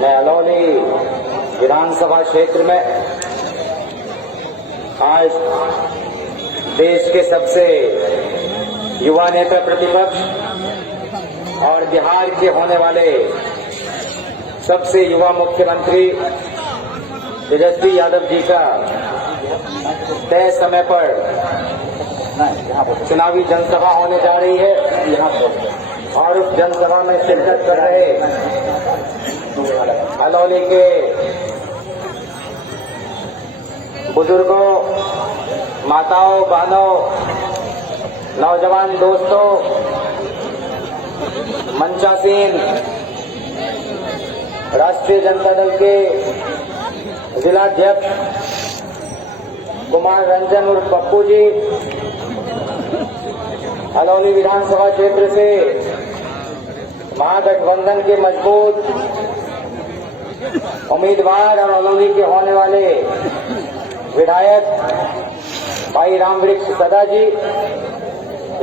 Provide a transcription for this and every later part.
मैं अलौली विधानसभा क्षेत्र में आज देश के सबसे युवा नेता प्रतिपक्ष और बिहार के होने वाले सबसे युवा मुख्यमंत्री तेजस्वी यादव जी का तय समय पर चुनावी जनसभा होने जा रही है यहाँ पर, और उस जनसभा में शिरकत कर रहे अलौली के बुजुर्गों, माताओं, बहनों, नौजवान दोस्तों, मंचासीन राष्ट्रीय जनता दल के जिलाध्यक्ष कुमार रंजन उर्फ पप्पू जी, अलौली विधानसभा क्षेत्र से महागठबंधन के मजबूत उम्मीदवार और अलौली के होने वाले विधायक भाई रामवृक्ष सदा जी,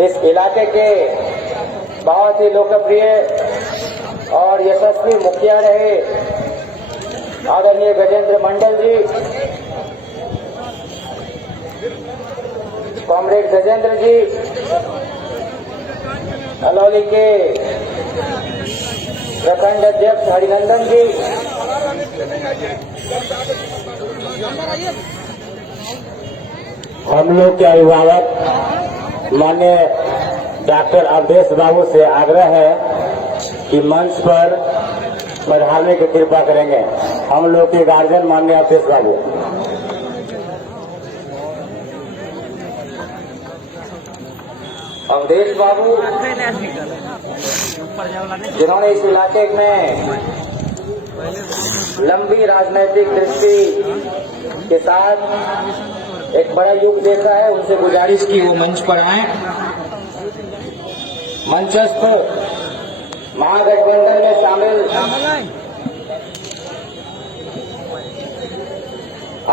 इस इलाके के बहुत ही लोकप्रिय और यशस्वी मुखिया रहे आदरणीय गजेंद्र मंडल जी, कॉमरेड गजेंद्र जी, अलौली के प्रखंड अध्यक्ष हरिनंदन जी, हम लोग के अभिभावक माननीय डॉक्टर अवधेश बाबू से आग्रह है कि मंच पर पधारने की कृपा करेंगे। हम लोग के गार्जियन माननीय अवधेश बाबू। अवधेश बाबू जिन्होंने इस इलाके में लंबी राजनीतिक दृष्टि के साथ एक बड़ा युग देखा है, उनसे गुजारिश की वो मंच पर आए। मंचस्थ महागठबंधन में शामिल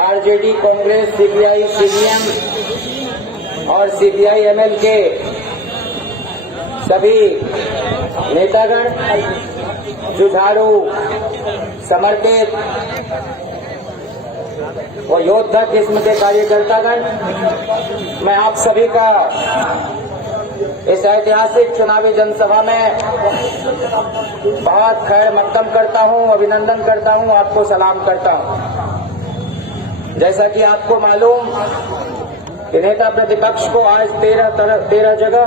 आरजेडी, कांग्रेस, सीपीआई, सीपीएम और सीपीआई-एमएल के सभी नेतागण, जुझारू, समर्पित व योद्धा किस्म के कार्यकर्तागण, मैं आप सभी का इस ऐतिहासिक चुनावी जनसभा में बहुत खैर मकदम करता हूं, अभिनंदन करता हूं, आपको सलाम करता हूं। जैसा कि आपको मालूम कि नेता प्रतिपक्ष को आज 13 जगह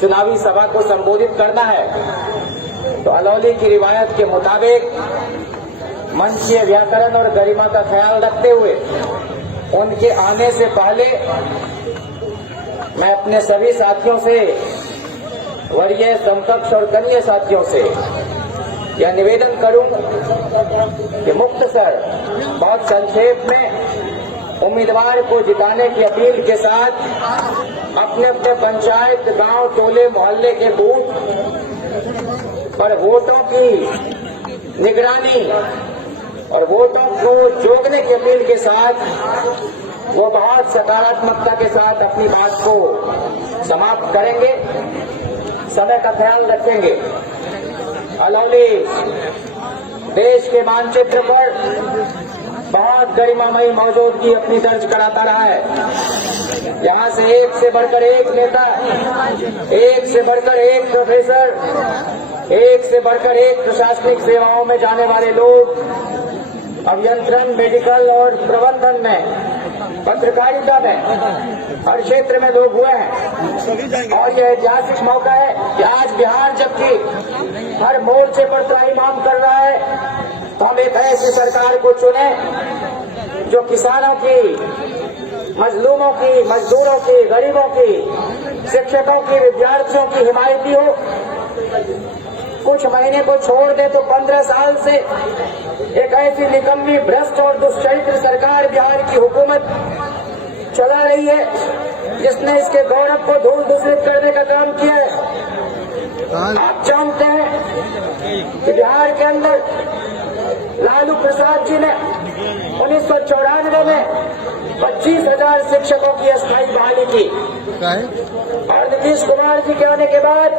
चुनावी सभा को संबोधित करना है, तो अलौली की रिवायत के मुताबिक मंचीय व्याकरण और गरिमा का ख्याल रखते हुए उनके आने से पहले मैं अपने सभी साथियों से, वरीय, समकक्ष और कनीय साथियों से यह निवेदन करूं कि मुख्तसर, बहुत संक्षेप में उम्मीदवार को जिताने की अपील के साथ अपने अपने पंचायत, गांव, टोले, मोहल्ले के बूथ पर वोटों की निगरानी और वोटों को जोड़ने की अपील के साथ वो बहुत सकारात्मकता के साथ अपनी बात को समाप्त करेंगे, समय का ख्याल रखेंगे। अलौली देश के मानचित्र पर बहुत गरिमामयी मौजूदगी अपनी दर्ज कराता रहा है। यहाँ से एक से बढ़कर एक नेता, एक से बढ़कर एक प्रोफेसर, एक से बढ़कर एक प्रशासनिक सेवाओं में जाने वाले लोग, अभियंत्रण, मेडिकल और प्रबंधन में, पत्रकारिता में, हर क्षेत्र में लोग हुए हैं। और यह ऐतिहासिक मौका है कि आज बिहार जबकि हर मोर्चे पर त्राहिमाम कर रहा है, तो हम एक ऐसी सरकार को चुने जो किसानों की, मजलूमों की, मजदूरों की, गरीबों की, शिक्षकों की, विद्यार्थियों की हिमायती हो। कुछ महीने को छोड़ दे तो 15 साल से एक ऐसी निकम्मी, भ्रष्ट और दुष्चरित्र सरकार बिहार की हुकूमत चला रही है जिसने इसके गौरव को धूल दूषित करने का काम किया है। आप जानते हैं कि बिहार के अंदर लालू प्रसाद जी ने 1994 में 25,000 शिक्षकों की अस्थायी बहाली की। और नीतीश कुमार जी के आने के बाद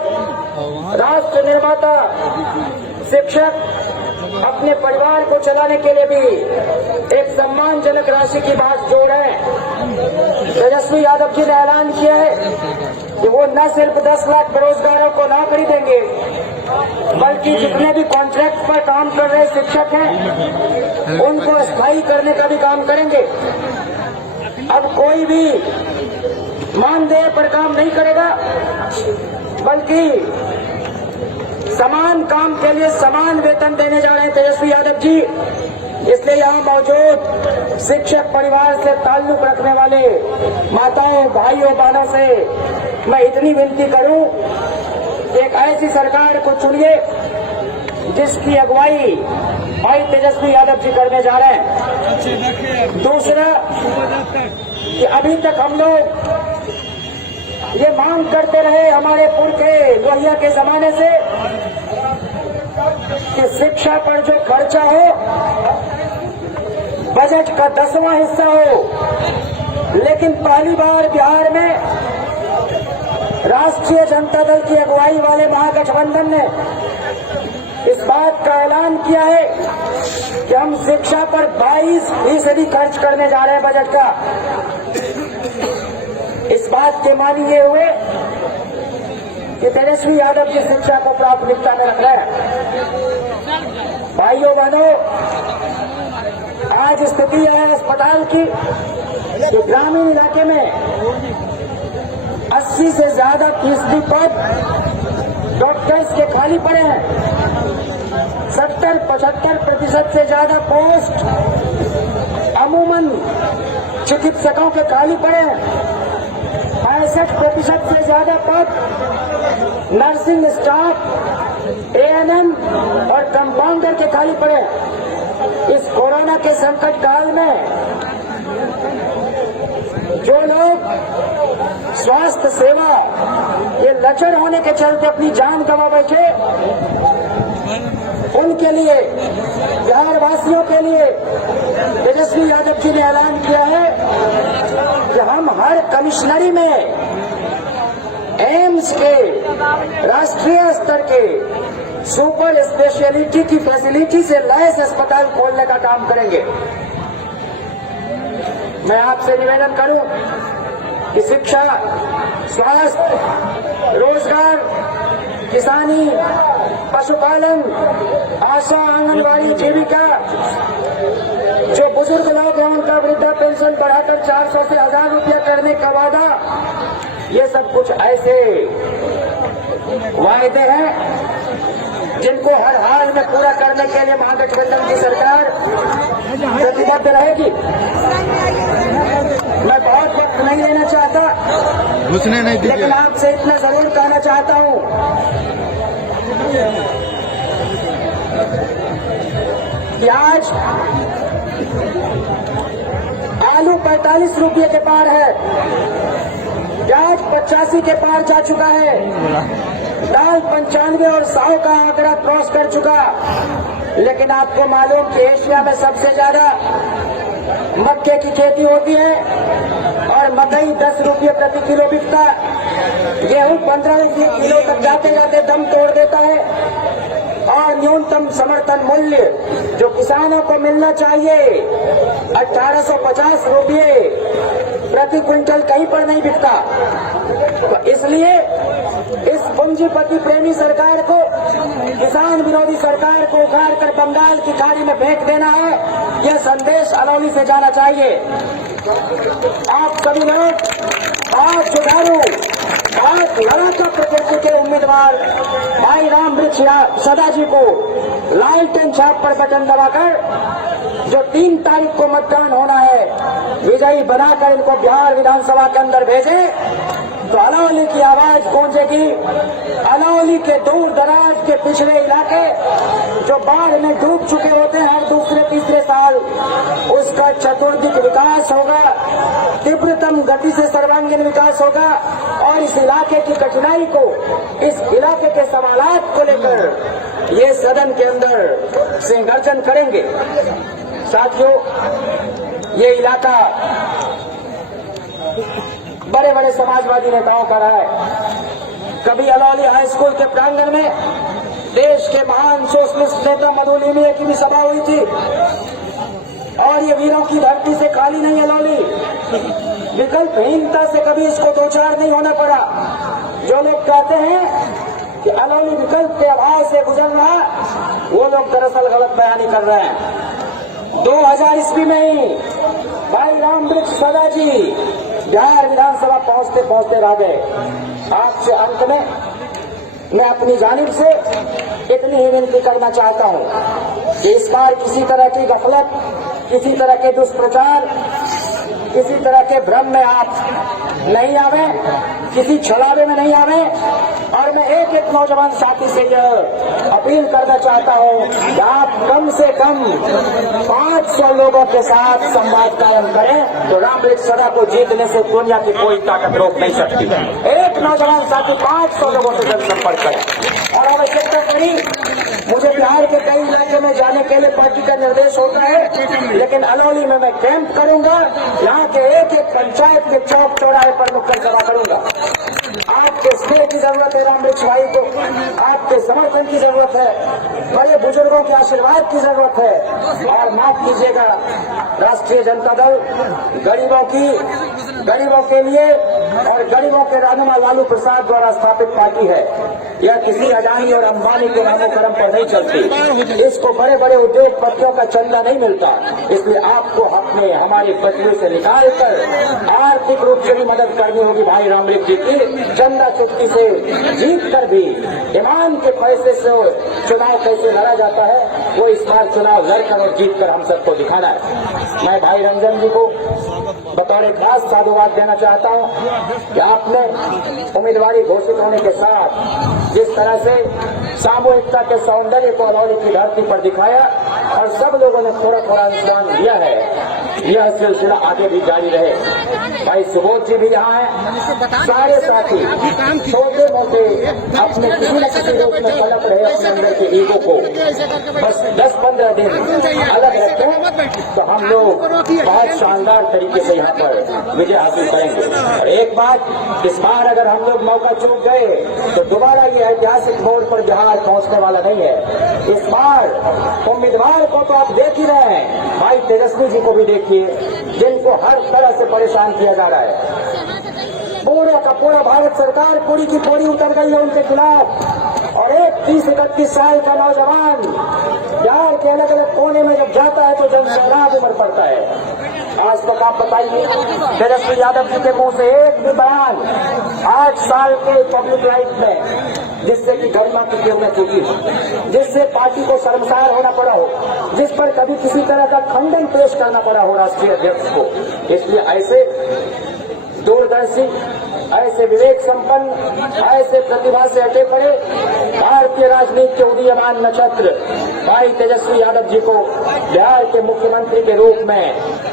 राष्ट्र निर्माता शिक्षक अपने परिवार को चलाने के लिए भी एक सम्मानजनक राशि की बात जोड़ रहे हैं। तेजस्वी यादव जी ने ऐलान किया है कि वो न सिर्फ 10 लाख बेरोजगारों को नौकरी देंगे, बल्कि जितने भी कॉन्ट्रैक्ट पर काम कर रहे शिक्षक हैं उनको स्थायी करने का भी काम करेंगे। अब कोई भी मानदेय पर काम नहीं करेगा, बल्कि समान काम के लिए समान वेतन देने जा रहे हैं तेजस्वी यादव जी। इसलिए यहाँ मौजूद शिक्षक परिवार से ताल्लुक रखने वाले माताओं, भाइयों, बहनों से मैं इतनी विनती करूं कि एक ऐसी सरकार को चुनिए जिसकी अगुवाई भाई तेजस्वी यादव जी करने जा रहे हैं। दूसरा कि अभी तक हम लोग ये मांग करते रहे हमारे पुरखे लोहिया के जमाने से कि शिक्षा पर जो खर्चा हो बजट का 10वां हिस्सा हो। लेकिन पहली बार बिहार में राष्ट्रीय जनता दल की अगुवाई वाले महागठबंधन ने इस बात का ऐलान किया है कि हम शिक्षा पर 22% खर्च करने जा रहे हैं बजट का। इस बात के मानी ये हुए कि तेजस्वी यादव जी शिक्षा को प्राथमिकता में रख रहे हैं। भाइयों बहनों, आज स्थिति है अस्पताल की कि ग्रामीण इलाके में 80 से ज्यादा फीसदी पद डॉक्टर्स के खाली पड़े हैं। 70-75% से ज्यादा पोस्ट अमूमन चिकित्सकों के खाली पड़े हैं। 65% से ज्यादा पद नर्सिंग स्टाफ, ANM और कंपाउंडर के खाली पड़े। इस कोरोना के संकट काल में जो लोग स्वास्थ्य सेवा ये लचर होने के चलते अपनी जान गंवा बैठे, उनके लिए, बिहार वासियों के लिए तेजस्वी यादव जी ने ऐलान किया है कि हम हर कमिश्नरी में एम्स के राष्ट्रीय स्तर के सुपर स्पेशलिटी की फैसिलिटी से लैस अस्पताल खोलने का काम करेंगे। मैं आपसे निवेदन करूं कि शिक्षा, स्वास्थ्य, रोजगार, किसानी, पशुपालन, आशा, आंगनबाड़ी, जीविका, जो बुजुर्ग लोग हैं उनका वृद्धा पेंशन बढ़ाकर 400 से 1000 रुपया करने का वादा, ये सब कुछ ऐसे वायदे हैं जिनको हर हाल में पूरा करने के लिए महागठबंधन की सरकार प्रतिबद्ध रहेगी। मैं बहुत वक्त नहीं लेना चाहता, घुसने नहीं दीजिए, लेकिन आपसे इतना जरूर कहना चाहता हूं कि आज आलू 45 रुपये के पार है, प्याज 85 के पार जा चुका है, दाल 95 और 100 का आंकड़ा क्रॉस कर चुका। लेकिन आपको मालूम कि एशिया में सबसे ज्यादा मक्के की खेती होती है और मकई 10 रुपये प्रति किलो बिकता है। गेहूं 15 रुपये किलो तक जाते जाते दम तोड़ देता है और न्यूनतम समर्थन मूल्य जो किसानों को मिलना चाहिए 1850 रुपये प्रति क्विंटल कहीं पर नहीं बिकता। तो इसलिए इस पूंजीपति प्रेमी सरकार को, किसान विरोधी सरकार को उखाड़ कर बंगाल की खाड़ी में फेंक देना है, यह संदेश अलौली से जाना चाहिए। आप सभी लोग आज जुझारू, आज लड़ाका प्रकृति के उम्मीदवार भाई राम वृक्ष सदा जी को लालटेन छाप पर बटन दबाकर जो 3 तारीख को मतदान होना है, विजयी बनाकर इनको बिहार विधानसभा के अंदर भेजे तो अलौली की आवाज गूंजेगी। अलौली के दूर दराज के पिछड़े इलाके जो बाढ़ में डूब चुके होते हैं हर दूसरे तीसरे साल, उसका चतुर्दिक विकास होगा, तीव्रतम गति से सर्वांगीण विकास होगा और इस इलाके की कठिनाई को, इस इलाके के सवालात को लेकर ये सदन के अंदर सिंह गर्जन करेंगे। साथियों, ये इलाका बड़े बड़े समाजवादी नेताओं का रहा है। कभी अलौली हाई स्कूल के प्रांगण में देश के महान सोशलिस्ट नेता मधुलिमी की भी सभा हुई थी और ये वीरों की धरती से खाली नहीं अलौली। विकल्पहीनता से कभी इसको दो चार नहीं होना पड़ा। जो लोग कहते हैं कि अलौली विकल्प के अभाव से गुजर रहा, वो लोग दरअसल गलत बयानी कर रहे हैं। 2000 ईस्वी में ही भाई रामवृक्ष सदा जी बिहार विधानसभा पहुंचते पहुंचते रह गए। आज से अंत में मैं अपनी जानिब से इतनी ही विनती करना चाहता हूं कि इस बार किसी तरह की गफलत, किसी तरह के दुष्प्रचार, किसी तरह के भ्रम में आप नहीं आवे, किसी छलावे में नहीं आवे। और मैं एक एक नौजवान साथी से यह अपील करना चाहता हूं कि आप कम से कम 500 लोगों के साथ संवाद कायम करें तो रामवृक्ष सदा को जीतने से दुनिया की कोई ताकत रोक नहीं सकती। एक नौजवान साथी 500 लोगों से जनसंपर्क करें। और आवश्यकता पड़ी, मुझे बिहार के कई इलाके में जाने के लिए पार्टी का निर्देश होता है, लेकिन अलौली में मैं कैंप करूंगा। यहाँ के एक एक पंचायत के चौक चौराहे पर नुक्कड़ सभा करूंगा। आपके स्नेह की जरूरत है रामवृक्ष भाई को, आपके समर्थन की जरूरत है, बड़े बुजुर्गों के आशीर्वाद की जरूरत है। और माफ कीजिएगा, राष्ट्रीय जनता दल गरीबों के लिए और गरीबों के रहनुमा लालू प्रसाद द्वारा स्थापित पार्टी है। यह किसी अडानी और अंबानी के नामो कर्म पर नहीं चलती। इसको बड़े बड़े उद्योगपतियों का चंदा नहीं मिलता। इसलिए आपको अपने हमारे बचने से निकालकर आर्थिक रूप से भी मदद करनी होगी। भाई रामवृक्ष जी की चंदा चुटकी से जीत कर भी ईमान के पैसे से चुनाव कैसे लड़ा जाता है, वो इस बार चुनाव लड़कर और जीत कर हम सबको दिखाना है। मैं भाई रंजन जी को बतौर खास साधुवाद देना चाहता हूं कि आपने उम्मीदवारी घोषित होने के साथ जिस तरह से सामूहिकता के सौंदर्य को अलौली की धरती पर दिखाया और सब लोगों ने थोड़ा थोड़ा अंशदान दिया है, यह सिलसिला आगे भी जारी रहे। भाई सुबोध जी भी यहाँ हैं, सारे साथी छोटे मोटे अपने किसी न किसी रूप में पलट रहे अपने अंदर के ईगो को बस 10-15 दिन अलग रखें तो हम लोग बहुत शानदार तरीके से यहाँ पर विजय हासिल करेंगे। और एक बात, इस बार अगर हम लोग मौका चूक गए तो दोबारा ये ऐतिहासिक मोड़ पर बिहार पहुंचने वाला नहीं है। इस बार उम्मीदवार को तो आप देख ही रहे हैं, भाई तेजस्वी जी को भी देखिए, जिनको हर तरह से परेशान किया जा रहा है। पूरा का पूरा भारत सरकार पूरी की पूरी उतर गई है उनके खिलाफ। और एक 30-31 साल का नौजवान बिहार के अलग अलग कोने में जब जाता है तो जनसैलाब उमड़ पड़ता है। आज तक आप बताइए, तेजस्वी यादव जी के मुंह से एक भी बयान 8 साल के पब्लिक लाइफ में जिससे कि गरिमा की कीमत चुकी हो, जिससे पार्टी को शर्मसार होना पड़ा हो, जिस पर कभी किसी तरह का खंडन पेश करना पड़ा हो राष्ट्रीय अध्यक्ष को। इसलिए ऐसे दूरदर्शी, ऐसे विवेक संपन्न, ऐसे प्रतिभा से हटे पड़े भारतीय राजनीति के उदीयमान नक्षत्र भाई तेजस्वी यादव जी को बिहार के मुख्यमंत्री के रूप में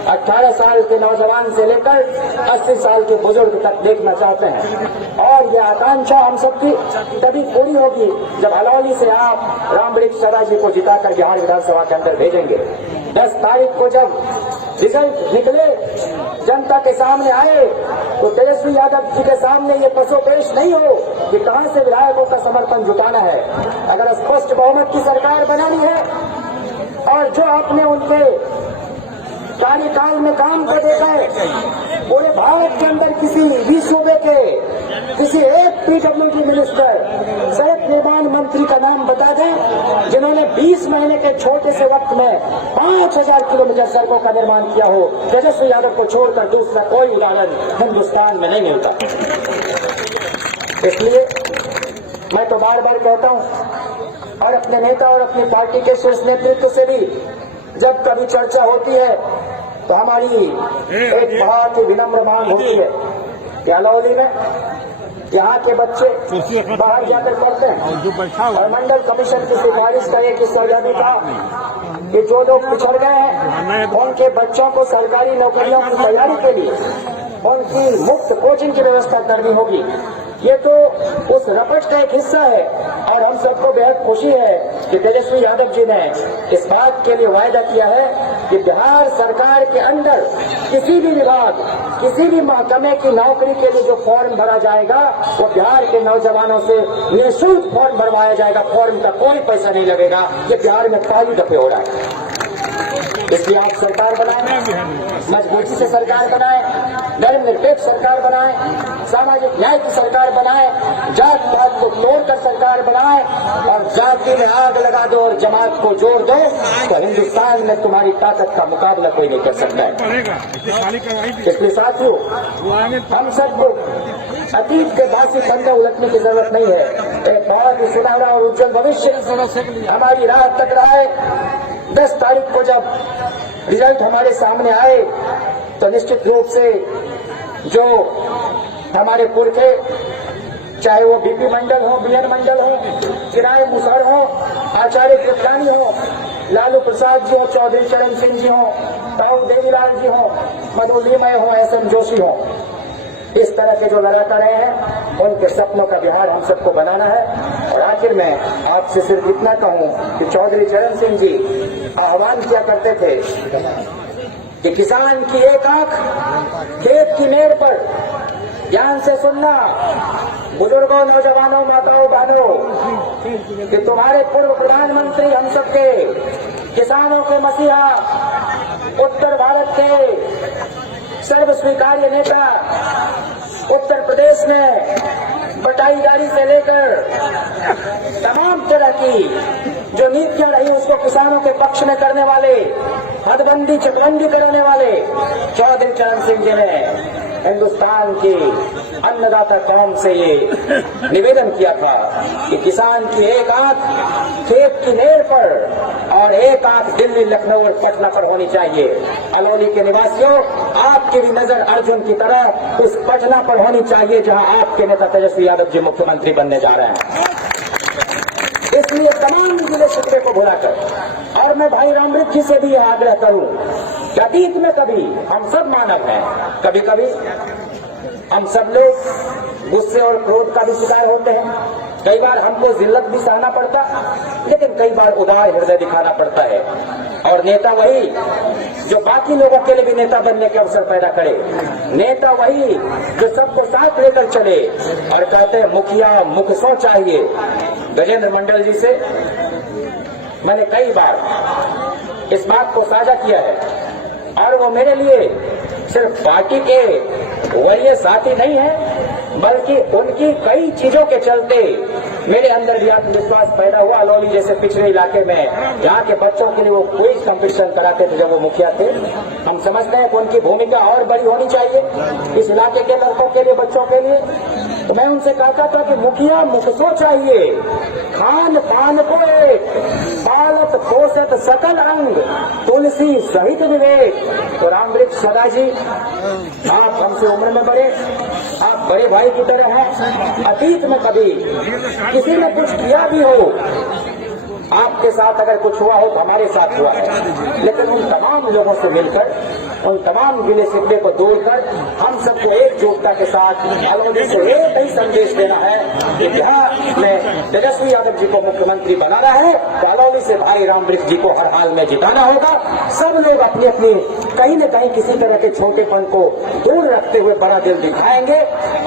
18 साल के नौजवान से लेकर 80 साल के बुजुर्ग तक देखना चाहते हैं। और यह आकांक्षा हम सबकी तभी पूरी होगी जब अलौली से आप रामवृक्ष सदा जी को जिताकर बिहार विधानसभा के अंदर भेजेंगे। 10 तारीख को जब रिजल्ट निकले, जनता के सामने आए, तो तेजस्वी यादव जी के सामने ये पसोपेश नहीं हो कि कहां से विधायकों का समर्थन जुटाना है। अगर स्पष्ट बहुमत की सरकार बनानी है और जो आपने उनके कार्यकाल में काम कर देखा है, पूरे भारत के अंदर किसी भी सूबे के किसी एक पीडब्ल्यूडी मिनिस्टर, सड़क निर्माण मंत्री का नाम बता दें जिन्होंने 20 महीने के छोटे से वक्त में 5000 किलोमीटर सड़कों का निर्माण किया हो। तेजस्वी यादव को छोड़कर दूसरा कोई उदाहरण हिंदुस्तान में नहीं मिलता। इसलिए मैं तो बार बार कहता हूं और अपने नेता और अपनी पार्टी के शीर्ष नेतृत्व से भी जब कभी चर्चा होती है तो हमारी एक बहुत ही विनम्र मांग होती है कि अलौली में यहाँ के बच्चे बाहर जाकर पढ़ते हैं और मंडल कमीशन की सिफारिश का एक हिस्सा यह भी था कि जो लोग पिछड़ गए हैं उनके बच्चों को सरकारी नौकरियों की तैयारी के लिए उनकी मुफ्त कोचिंग की व्यवस्था करनी होगी। ये तो उस रपट का एक हिस्सा है और हम सबको बेहद खुशी है कि तेजस्वी यादव जी ने इस बात के लिए वायदा किया है कि बिहार सरकार के अंदर किसी भी विभाग, किसी भी महकमे की नौकरी के लिए जो फॉर्म भरा जाएगा वो बिहार के नौजवानों से निःशुल्क फॉर्म भरवाया जाएगा। फॉर्म का कोई पैसा नहीं लगेगा। ये बिहार में पहली दफे हो रहा है। इसलिए आप सरकार बनाएं, मजबूती से सरकार बनाएं, धर्मनिरपेक्ष सरकार बनाएं, सामाजिक न्याय की सरकार बनाएं, जात पात को तोड़कर सरकार बनाएं और जाति में आग लगा दो और जमात को जोड़ दो तो हिंदुस्तान में तुम्हारी ताकत का मुकाबला कोई नहीं कर सकता है। इसलिए साथियों, हम सबको अतीत के बासी फंदे उलटने की जरूरत नहीं है। एक बहुत ही सुनहरा और उज्जवल भविष्य हमारी राह तक रहा है। 10 तारीख को जब रिजल्ट हमारे सामने आए तो निश्चित रूप से जो हमारे पुरखे, चाहे वो बीपी मंडल हो, बीएन मंडल हो, किराए मुसहर हो, आचार्य कृपलानी हो, लालू प्रसाद जी हो, चौधरी चरण सिंह जी हो, ताऊ देवीलाल जी हो, मधुलीमय हो, एसएन जोशी हो, इस तरह के जो लड़ाता रहे हैं उनके सपनों का बिहार हम सबको बनाना है। और आखिर में आपसे सिर्फ इतना कहूं कि चौधरी चरण सिंह जी आह्वान किया करते थे कि किसान की एक आंख खेत की मेड़ पर, ध्यान से सुनना बुजुर्गों, नौजवानों, माताओं, बहनों, कि तुम्हारे पूर्व प्रधानमंत्री हम सबके किसानों के मसीहा, उत्तर भारत के सर्व स्वीकार्य नेता, उत्तर प्रदेश में बटाईदारी से लेकर तमाम तरह की जो नीतियां रही उसको किसानों के पक्ष में करने वाले, हदबंदी चकबंदी कराने वाले चौधरी चरण सिंह जी ने हिंदुस्तान की अन्नदाता कौम से ये निवेदन किया था कि किसान की एक आंख खेत की मेड़ पर और एक आंख दिल्ली, लखनऊ और पटना पर होनी चाहिए। अलौली के निवासियों, आपकी भी नजर अर्जुन की तरह उस पटना पर होनी चाहिए जहां आपके नेता तेजस्वी यादव जी मुख्यमंत्री बनने जा रहे हैं। इसलिए तमाम जिले शिकवे को भुलाकर और मैं भाई रामृत जी से भी यह आग्रह करूं कि अतीत में कभी हम सब मानव हैं, कभी कभी हम सब लोग गुस्से और क्रोध का भी शिकार होते हैं। कई बार हमको जिल्लत भी सहना पड़ता, लेकिन कई बार उदार हृदय दिखाना पड़ता है। और नेता वही जो बाकी लोगों के लिए भी नेता बनने के अवसर पैदा करे, नेता वही जो सबको साथ लेकर चले। और कहते हैं मुखिया मुखसों चाहिए। गजेंद्र मंडल जी से मैंने कई बार इस बात को साझा किया है और वो मेरे लिए सिर्फ पार्टी के वरीय साथी नहीं है, बल्कि उनकी कई चीजों के चलते मेरे अंदर भी आत्मविश्वास पैदा हुआ। अलौली जैसे पिछड़े इलाके में यहाँ के बच्चों के लिए वो क्विज कंपटीशन कराते थे जब वो मुखिया थे। हम समझते हैं कि उनकी भूमिका और बड़ी होनी चाहिए इस इलाके के लड़कों के लिए, बच्चों के लिए। तो मैं उनसे कहता था कि मुखिया मुखसो चाहिए, खान पान को एक, पालत पोषत सकल अंग, तुलसी सहित विवेक। तो रामवृक्ष सदा जी, आप हमसे उम्र में बड़े, आप बड़े भाई की तरह हैं। अतीत में कभी किसी ने कुछ किया भी हो, आपके साथ अगर कुछ हुआ हो तो हमारे साथ हुआ है, लेकिन उन तमाम लोगों से मिलकर, उन तमाम गिले शिकवे को दूरकर हम सबको एकजुटता के साथ अलौली से एक ही संदेश देना है कि बिहार में तेजस्वी यादव जी को मुख्यमंत्री बनाना है तो अलौली से भाई रामवृक्ष जी को हर हाल में जिताना होगा। सब लोग अपनी अपनी कहीं न कहीं किसी तरह के छोटेपन को दूर रखते हुए बड़ा दिल दिखाएंगे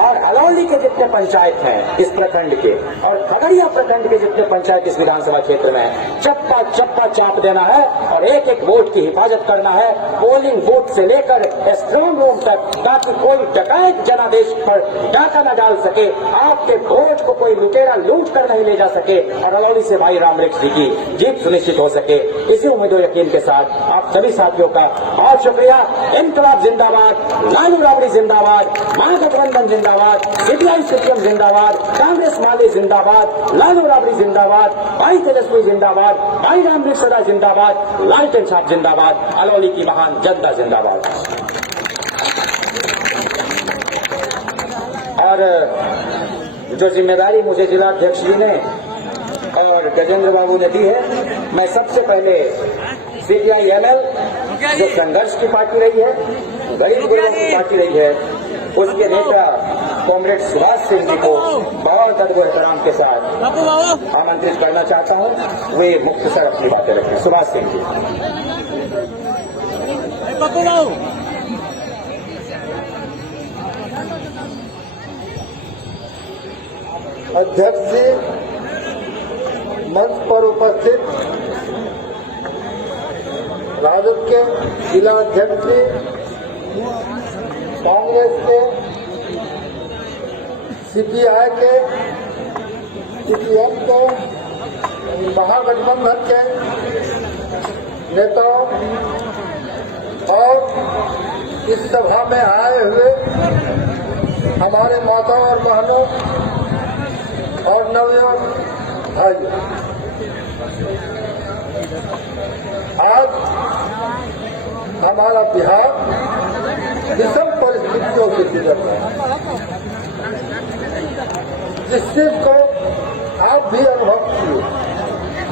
और अलौली के जितने पंचायत हैं इस प्रखंड के और खगड़िया प्रखंड के जितने पंचायत इस विधानसभा क्षेत्र में, चप्पा चप्पा चाप देना है और एक एक वोट की हिफाजत करना है, पोलिंग बूथ से लेकर स्ट्रांग रूम तक, ताकि कोई डकैत जनादेश पर डाका न डाल सके, आपके वोट को कोई लुटेरा लूट कर नहीं ले जा सके और अलौली से भाई रामवृक्ष जी की जीत सुनिश्चित हो सके। इसी उम्मीद और यकीन के साथ आप सभी साथियों का बहुत शुक्रिया। इंकलाब जिंदाबाद, लालू राबड़ी जिंदाबाद, महागठबंधन जिंदाबाद, सीपीआई सीपीएम जिंदाबाद, कांग्रेस माले जिंदाबाद, लालू राबड़ी जिंदाबाद, भाई तेजस्वी जिंदाबाद, भाई रामवृक्ष सदा जिंदाबाद, लालटेन साहब जिंदाबाद, अलौली की महान जनता जिंदाबाद। और जो जिम्मेदारी मुझे जिलाध्यक्ष जी ने और गजेंद्र बाबू ने दी है, मैं सबसे पहले सीपीआई-एमएल जो संघर्ष की पार्टी रही है, गरीब गुरबों की पार्टी रही है, उसके नेता कॉमरेड सुभाष सिंह जी को बहुत अदब एहतराम के साथ आमंत्रित करना चाहता हूं। वे मुख्तसर अपनी बातें रखें। सुभाष सिंह जी। अध्यक्ष जी, मंच पर उपस्थित राजद के जिला अध्यक्ष जी, कांग्रेस के, सीपीआई के, सीपीएम के, महागठबंधन के नेताओं और इस सभा में आए हुए हमारे माता और बहनों और नवयुवक भाइयों, आज हमारा बिहार विषम परिस्थितियों से गुजर रहा है, जिस चीज को आप भी अनुभव किए।